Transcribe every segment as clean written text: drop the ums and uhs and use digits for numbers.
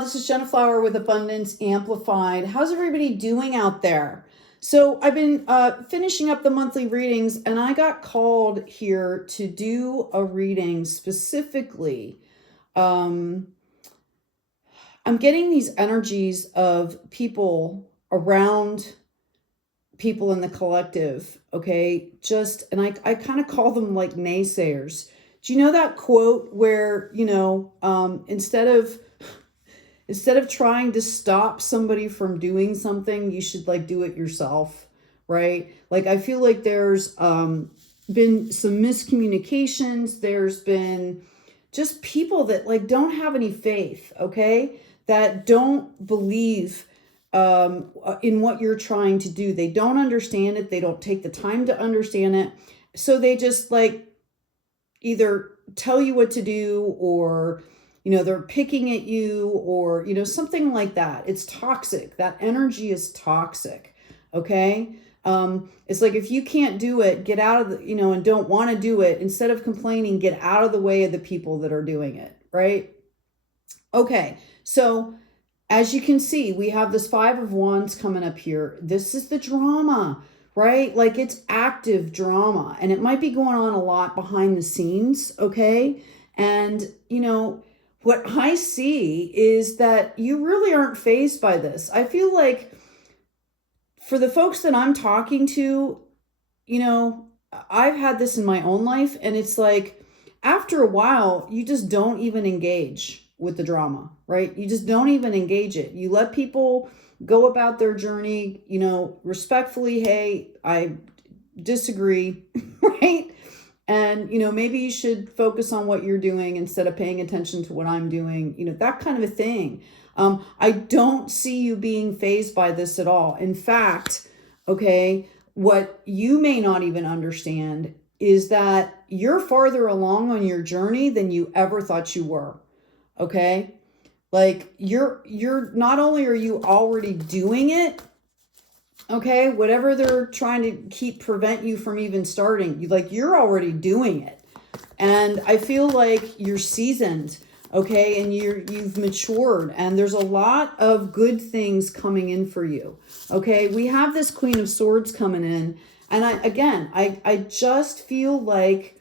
This is Jenna Flower with Abundance Amplified. How's everybody doing out there? So I've been finishing up the monthly readings, and I got called here to do a reading specifically. I'm getting these energies of people around people in the collective, okay? And I kind of call them like naysayers. Do you know that quote where, instead of trying to stop somebody from doing something, you should do it yourself, right? I feel like there's been some miscommunications. There's been just people that don't have any faith, okay? That don't believe in what you're trying to do. They don't understand it. They don't take the time to understand it. So they just either tell you what to do, or they're picking at you, or something like that. It's toxic. That energy is toxic. Okay. It's like, if you can't do it, get out of the, and don't want to do it, instead of complaining, get out of the way of the people that are doing it. Right. Okay. So as you can see, we have this 5 of Wands coming up here. This is the drama, right? It's active drama, and it might be going on a lot behind the scenes. Okay. And, what I see is that you really aren't fazed by this. I feel like for the folks that I'm talking to, I've had this in my own life, and it's like, after a while, you just don't even engage with the drama, right? You just don't even engage it. You let people go about their journey, respectfully. Hey, I disagree, right? And, maybe you should focus on what you're doing instead of paying attention to what I'm doing, that kind of a thing. I don't see you being fazed by this at all. In fact, okay, what you may not even understand is that you're farther along on your journey than you ever thought you were. Okay. You're not only are you already doing it, okay, whatever they're trying to prevent you from even starting, you're already doing it. And I feel like you're seasoned, okay, and you've matured, and there's a lot of good things coming in for you. Okay, we have this Queen of Swords coming in, and I just feel like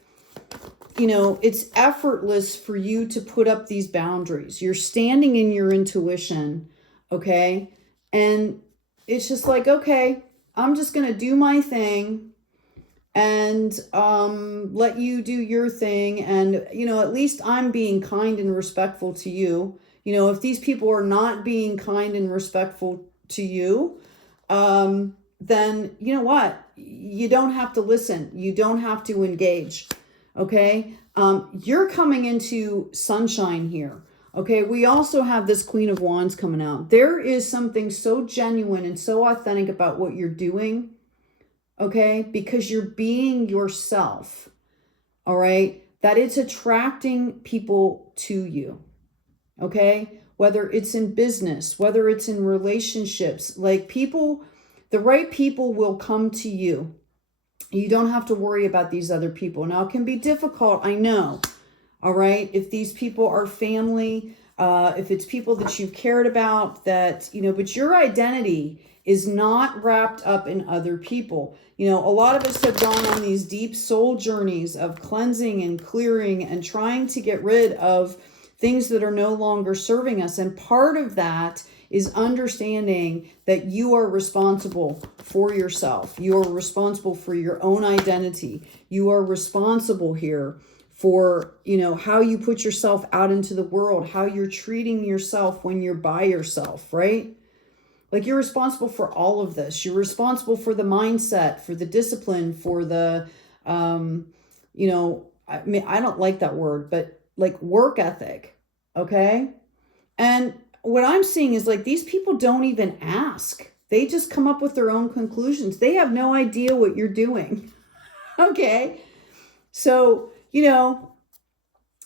it's effortless for you to put up these boundaries. You're standing in your intuition, okay? And it's just okay, I'm just going to do my thing and let you do your thing. And, at least I'm being kind and respectful to you. If these people are not being kind and respectful to you, then you know what? You don't have to listen. You don't have to engage. Okay. You're coming into sunshine here. Okay. We also have this Queen of Wands coming out. There is something so genuine and so authentic about what you're doing. Okay. Because you're being yourself. All right. That it's attracting people to you. Okay. Whether it's in business, whether it's in relationships, the right people will come to you. You don't have to worry about these other people. Now, it can be difficult, I know, all right? If these people are family, if it's people that you've cared about, but your identity is not wrapped up in other people. A lot of us have gone on these deep soul journeys of cleansing and clearing and trying to get rid of things that are no longer serving us. And part of that is understanding that you are responsible for yourself. You are responsible for your own identity. You are responsible here for, how you put yourself out into the world, how you're treating yourself when you're by yourself, right? You're responsible for all of this. You're responsible for the mindset, for the discipline, for the, I don't like that word, but work ethic. Okay. And what I'm seeing is these people don't even ask. They just come up with their own conclusions. They have no idea what you're doing. Okay. So,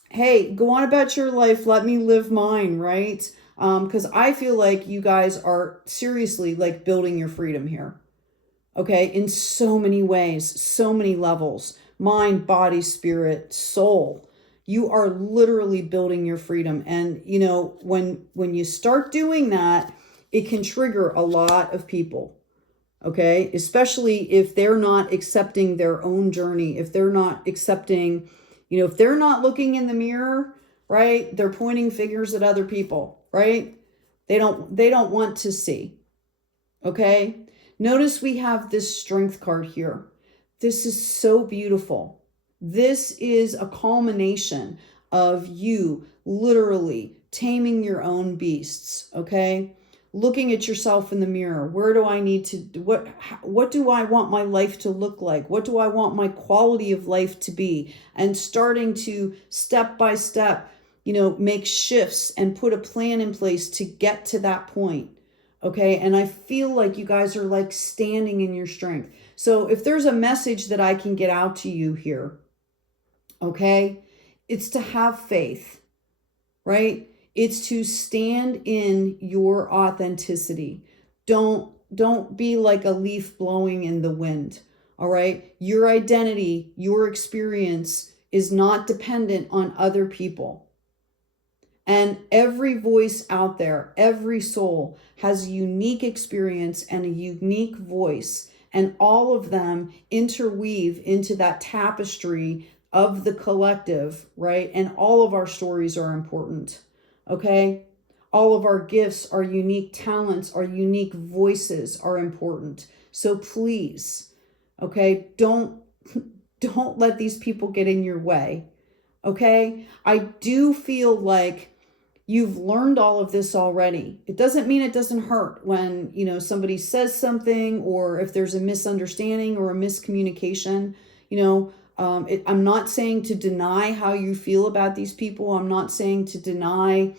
hey, go on about your life. Let me live mine. Right. Because I feel like you guys are seriously building your freedom here. Okay. In so many ways, so many levels, mind, body, spirit, soul. You are literally building your freedom. And, you know, when you start doing that, it can trigger a lot of people. Okay, especially if they're not accepting their own journey, if they're not accepting, you know, if they're not looking in the mirror, right? They're pointing fingers at other people, right? They don't want to see. Okay? Notice we have this strength card here. This is so beautiful. This is a culmination of you literally taming your own beasts, okay? Looking at yourself in the mirror. Where do I need to, what do I want my life to look like? What do I want my quality of life to be? And starting to step by step, you know, make shifts and put a plan in place to get to that point. Okay. And I feel like you guys are like standing in your strength. So if there's a message that I can get out to you here, okay, it's to have faith, right? It's to stand in your authenticity. Don't be like a leaf blowing in the wind. All right. Your identity, your experience is not dependent on other people. And every voice out there, every soul has a unique experience and a unique voice. And all of them interweave into that tapestry of the collective, right? And all of our stories are important. Okay? All of our gifts, our unique talents, our unique voices are important. So please, okay, don't let these people get in your way. Okay? I do feel like you've learned all of this already. It doesn't mean it doesn't hurt when, you know, somebody says something, or if there's a misunderstanding or a miscommunication. You know, I'm not saying to deny how you feel about these people. I'm not saying to deny,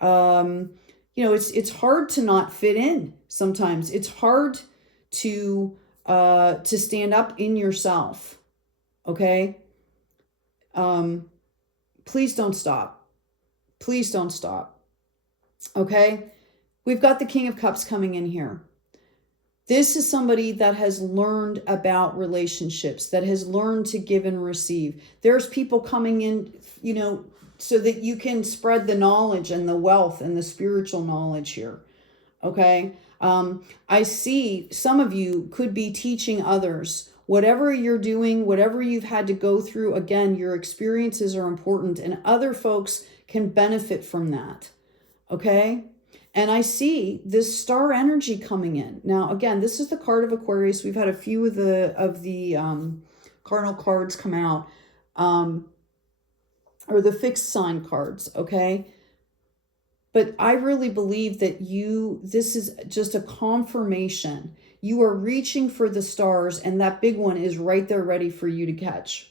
you know, it's hard to not fit in sometimes. It's hard to stand up in yourself. Okay? Please don't stop. Please don't stop. Okay? We've got the King of Cups coming in here. This is somebody that has learned about relationships, that has learned to give and receive. There's people coming in, you know, so that you can spread the knowledge and the wealth and the spiritual knowledge here. Okay? I see some of you could be teaching others. Whatever you're doing, whatever you've had to go through, again, your experiences are important, and other folks can benefit from that. Okay? And I see this star energy coming in. Now, again, this is the card of Aquarius. We've had a few of the cardinal cards come out, or the fixed sign cards, okay? But I really believe that this is just a confirmation. You are reaching for the stars, and that big one is right there ready for you to catch.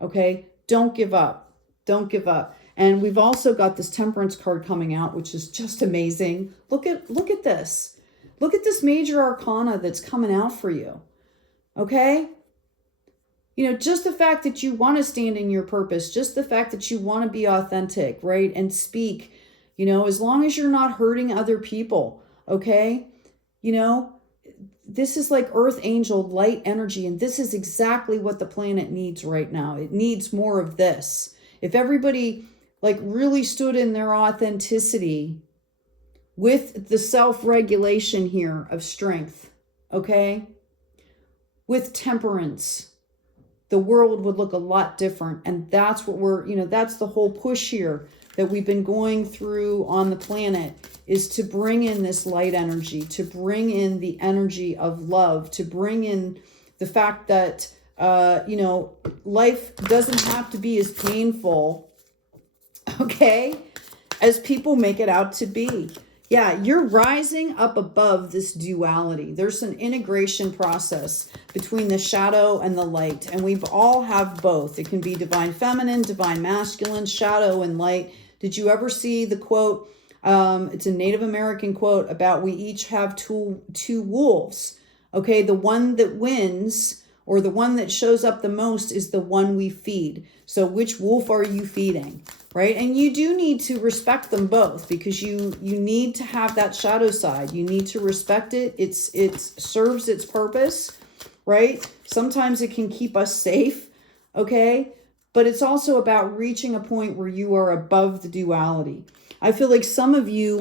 Okay? Don't give up. Don't give up. And we've also got this Temperance card coming out, which is just amazing. Look at this. Look at this major arcana that's coming out for you. Okay? You know, just the fact that you want to stand in your purpose, just the fact that you want to be authentic, right? And speak, you know, as long as you're not hurting other people, okay? You know, this is like earth angel light energy, and this is exactly what the planet needs right now. It needs more of this. If everybody like really stood in their authenticity with the self-regulation here of strength, okay? With temperance, the world would look a lot different. And that's what we're, you know, that's the whole push here that we've been going through on the planet, is to bring in this light energy, to bring in the energy of love, to bring in the fact that, you know, life doesn't have to be as painful, okay, as people make it out to be. Yeah, you're rising up above this duality. There's an integration process between the shadow and the light, and we all have both. It can be divine feminine, divine masculine, shadow and light. Did you ever see the quote? It's a Native American quote about we each have two wolves. Okay, the one that wins, or the one that shows up the most, is the one we feed. So which wolf are you feeding? Right? And you do need to respect them both, because you need to have that shadow side. You need to respect it. It serves its purpose, right? Sometimes it can keep us safe, okay? but it's also about reaching a point where you are above the duality. I feel like some of you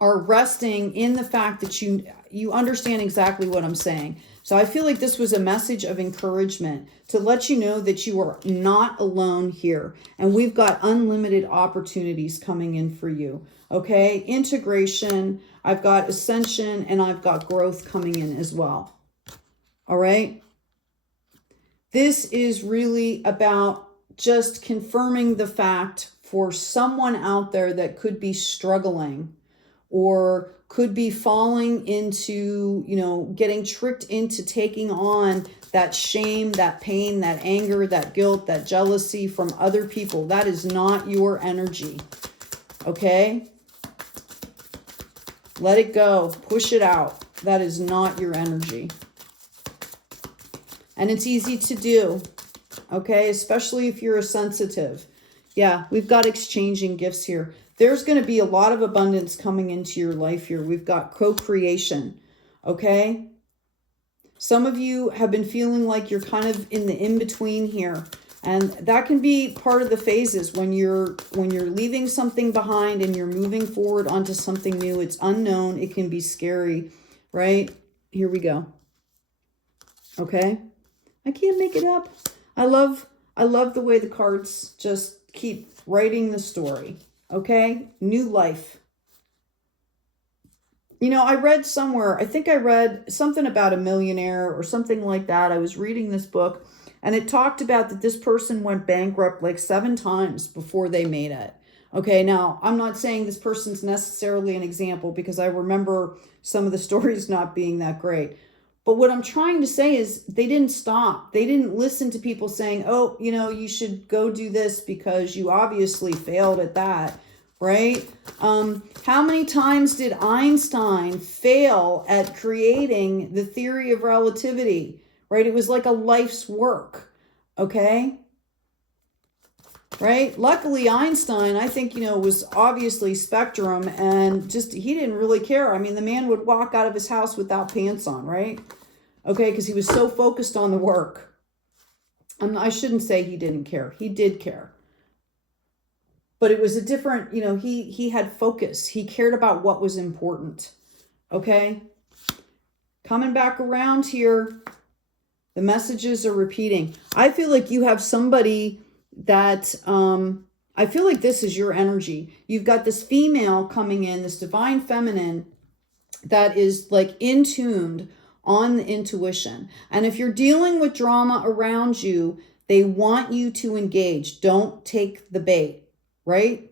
are resting in the fact that you understand exactly what I'm saying. So I feel like this was a message of encouragement to let you know that you are not alone here. And we've got unlimited opportunities coming in for you. Okay, integration, I've got ascension, and I've got growth coming in as well. All right. This is really about just confirming the fact for someone out there that could be struggling or could be falling into, you know, getting tricked into taking on that shame, that pain, that anger, that guilt, that jealousy from other people. That is not your energy. Okay? Let it go. Push it out. That is not your energy. And it's easy to do. Okay? Especially if you're a sensitive. Yeah, we've got exchanging gifts here. There's going to be a lot of abundance coming into your life here. We've got co-creation. Okay? Some of you have been feeling like you're kind of in the in-between here. And that can be part of the phases when you're leaving something behind and you're moving forward onto something new. It's unknown. It can be scary, right? Here we go. Okay? I can't make it up. I love the way the cards just keep writing the story. Okay? New life. You know, I read somewhere, I think I read something about a millionaire or something like that. I was reading this book and it talked about that this person went bankrupt like 7 times before they made it. Okay, now I'm not saying this person's necessarily an example because I remember some of the stories not being that great. But what I'm trying to say is they didn't stop. They didn't listen to people saying, oh, you know, you should go do this because you obviously failed at that, right? How many times did Einstein fail at creating the theory of relativity, right? It was like a life's work, okay? Right? Luckily, Einstein, I think, you know, was obviously spectrum and just, he didn't really care. I mean, the man would walk out of his house without pants on, right? Okay, because he was so focused on the work. I shouldn't say he didn't care. He did care. But it was a different, you know, he had focus. He cared about what was important. Okay? Coming back around here, the messages are repeating. I feel like you have somebody that, I feel like this is your energy. You've got this female coming in, this divine feminine that is like in tuned on the intuition. And if you're dealing with drama around you, they want you to engage. Don't take the bait, right?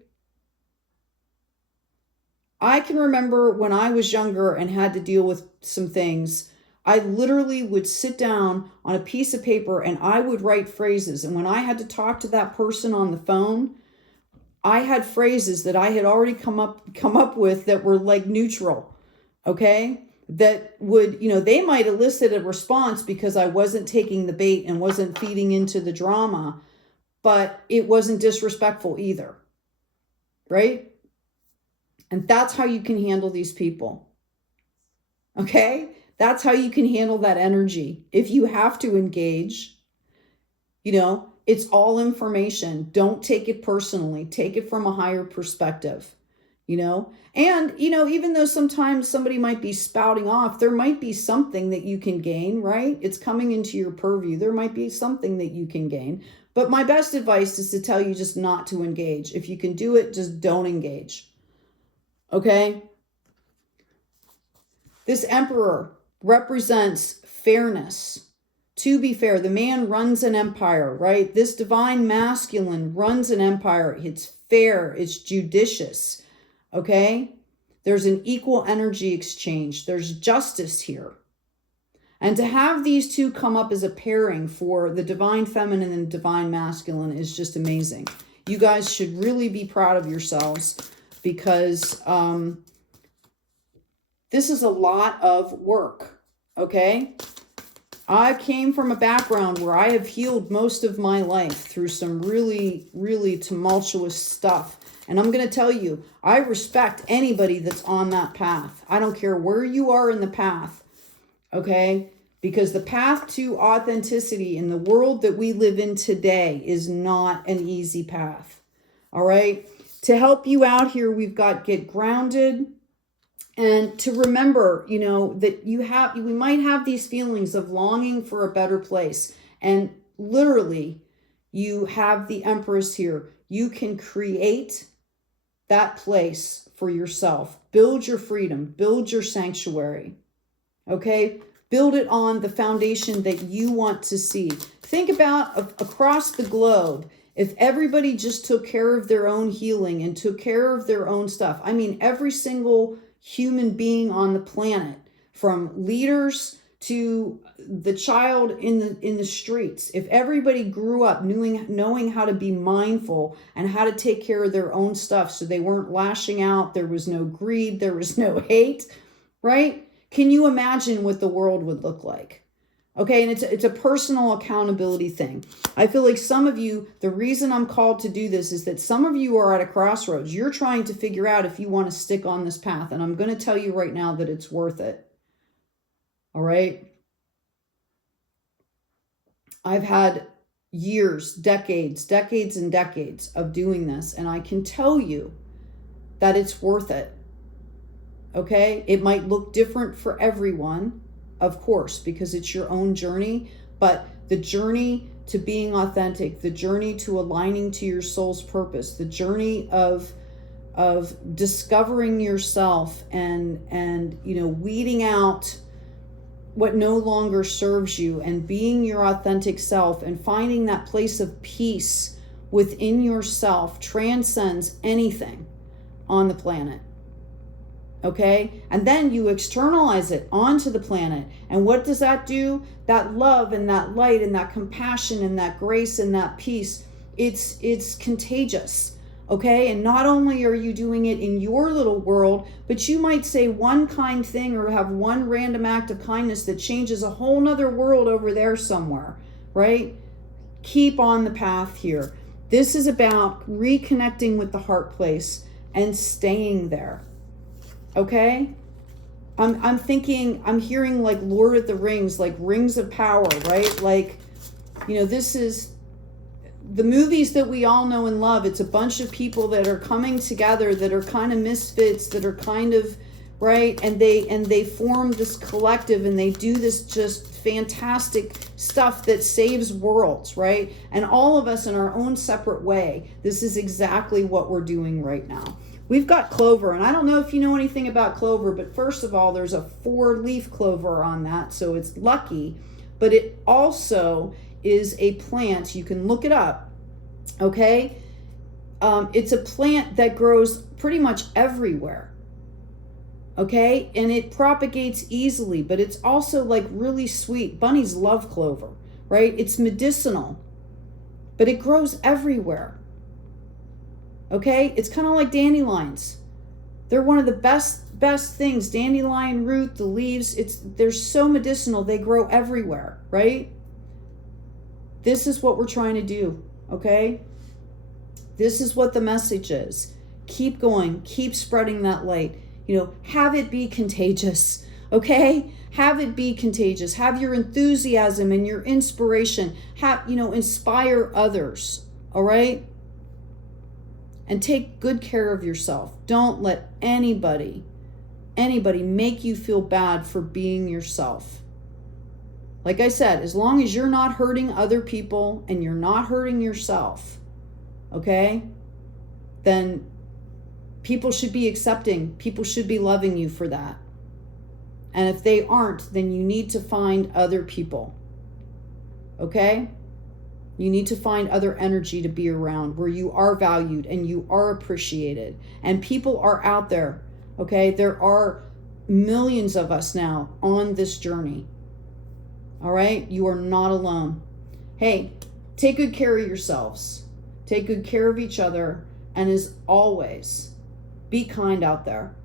I can remember when I was younger and had to deal with some things, I literally would sit down on a piece of paper and I would write phrases. And when I had to talk to that person on the phone, I had phrases that I had already come up with that were like neutral, okay? That would, you know, they might elicit a response because I wasn't taking the bait and wasn't feeding into the drama, but it wasn't disrespectful either, right? And that's how you can handle these people, okay? That's how you can handle that energy. If you have to engage, you know, it's all information. Don't take it personally. Take it from a higher perspective, you know? And, you know, even though sometimes somebody might be spouting off, there might be something that you can gain, right? It's coming into your purview. There might be something that you can gain. But my best advice is to tell you just not to engage. If you can do it, just don't engage. Okay? This Emperor represents fairness. To be fair, the man runs an empire, right? This divine masculine runs an empire. It's fair. It's judicious. Okay? There's an equal energy exchange. There's justice here. And to have these two come up as a pairing for the divine feminine and divine masculine is just amazing. You guys should really be proud of yourselves because this is a lot of work, okay? I came from a background where I have healed most of my life through some really, really tumultuous stuff. And I'm going to tell you, I respect anybody that's on that path. I don't care where you are in the path, okay? because the path to authenticity in the world that we live in today is not an easy path. All right. To help you out here, we've got get grounded, and to remember, you know, that we might have these feelings of longing for a better place. And literally, you have the Empress here. You can create that place for yourself. Build your freedom, build your sanctuary. Okay? Build it on the foundation that you want to see. Think about across the globe, if everybody just took care of their own healing and took care of their own stuff. I mean, every single human being on the planet, from leaders to the child in the streets, if everybody grew up knowing how to be mindful and how to take care of their own stuff, so they weren't lashing out, there was no greed, there was no hate, right? Can you imagine what the world would look like? Okay, and it's a personal accountability thing. I feel like some of you, the reason I'm called to do this is that some of you are at a crossroads. You're trying to figure out if you want to stick on this path, and I'm going to tell you right now that it's worth it. All right? I've had years, decades and decades of doing this, and I can tell you that it's worth it. Okay? It might look different for everyone, of course, because it's your own journey, but the journey to being authentic, the journey to aligning to your soul's purpose, the journey of discovering yourself and you know, weeding out what no longer serves you and being your authentic self and finding that place of peace within yourself transcends anything on the planet. Okay? And then you externalize it onto the planet. And what does that do? That love and that light and that compassion and that grace and that peace, it's contagious. Okay? And not only are you doing it in your little world, but you might say one kind thing or have one random act of kindness that changes a whole nother world over there somewhere, right? Keep on the path here. This is about reconnecting with the heart place and staying there. Okay? I'm thinking, I'm hearing like Lord of the Rings, like Rings of Power, right? Like, you know, this is the movies that we all know and love. It's a bunch of people that are coming together that are kind of misfits, that are kind of, right? And they form this collective and they do this just fantastic stuff that saves worlds, right? And all of us in our own separate way, this is exactly what we're doing right now. We've got clover, and I don't know if you know anything about clover, but first of all, there's a 4-leaf clover on that, so it's lucky, but it also is a plant. You can look it up, okay? It's a plant that grows pretty much everywhere, okay? And it propagates easily, but it's also like really sweet. Bunnies love clover, right? It's medicinal, but it grows everywhere. Okay, it's kind of like dandelions. They're one of the best things. Dandelion root, the leaves, they're so medicinal. They grow everywhere, right? This is what we're trying to do, okay? This is what the message is. Keep going, keep spreading that light. You know, have it be contagious, okay? Have it be contagious. Have your enthusiasm and your inspiration, inspire others, all right? And take good care of yourself. Don't let anybody make you feel bad for being yourself. Like I said, as long as you're not hurting other people and you're not hurting yourself, okay, then people should be accepting. People should be loving you for that. And if they aren't, then you need to find other people, okay? You need to find other energy to be around where you are valued and you are appreciated. And people are out there, okay? There are millions of us now on this journey. All right? You are not alone. Hey, take good care of yourselves. Take good care of each other. And as always, be kind out there.